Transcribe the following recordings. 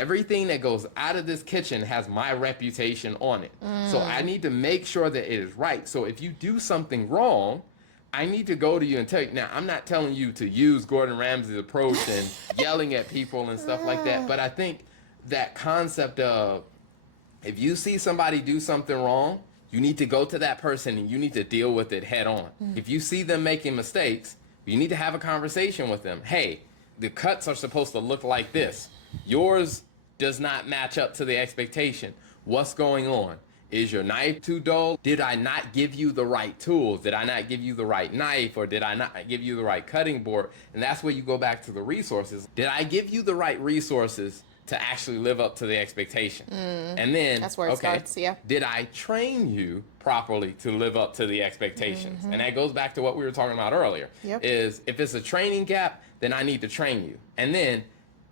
everything that goes out of this kitchen has my reputation on it. So I need to make sure that it is right. So if you do something wrong, I need to go to you and tell you. Now, I'm not telling you to use Gordon Ramsay's approach and yelling at people and stuff like that. But I think that concept of if you see somebody do something wrong, you need to go to that person and you need to deal with it head on. If you see them making mistakes, you need to have a conversation with them. Hey, the cuts are supposed to look like this. Yours does not match up to the expectation. What's going on? Is your knife too dull? Did I not give you the right tools? Did I not give you the right knife? Or did I not give you the right cutting board? And that's where you go back to the resources. Did I give you the right resources to actually live up to the expectation? And then, that's where it starts, yeah. Did I train you properly to live up to the expectations? And that goes back to what we were talking about earlier. Is if it's a training gap, then I need to train you. And then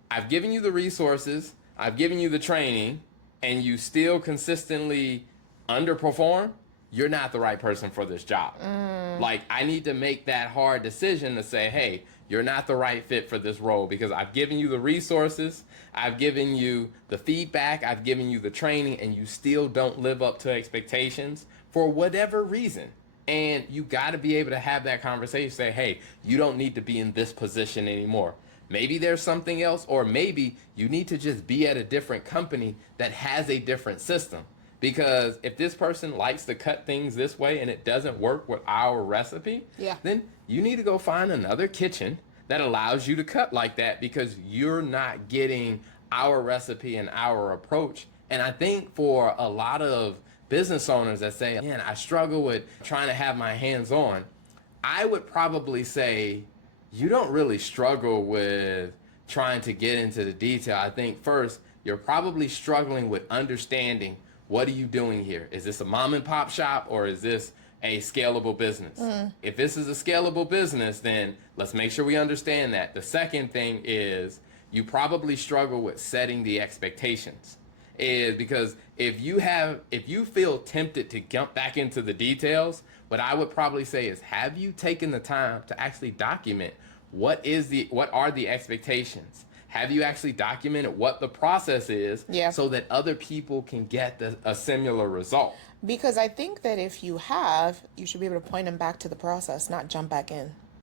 I've given you the resources, I've given you the training, and you still consistently underperform, you're not the right person for this job. Like, I need to make that hard decision to say, hey, you're not the right fit for this role because I've given you the resources, I've given you the feedback, I've given you the training, and you still don't live up to expectations for whatever reason. And you got to be able to have that conversation, say, hey, you don't need to be in this position anymore. Maybe there's something else, or maybe you need to just be at a different company that has a different system. Because if this person likes to cut things this way and it doesn't work with our recipe, then you need to go find another kitchen that allows you to cut like that because you're not getting our recipe and our approach. And I think for a lot of business owners that say, man, I struggle with trying to have my hands on, I would probably say, you don't really struggle with trying to get into the detail. I think first, you're probably struggling with understanding, what are you doing here? Is this a mom and pop shop or is this a scalable business? If this is a scalable business, then let's make sure we understand that. The second thing is you probably struggle with setting the expectations. Is because if you feel tempted to jump back into the details, what I would probably say is, have you taken the time to actually document what are the expectations? Have you actually documented what the process is so that other people can get a similar result? Because I think that if you have, you should be able to point them back to the process, not jump back in.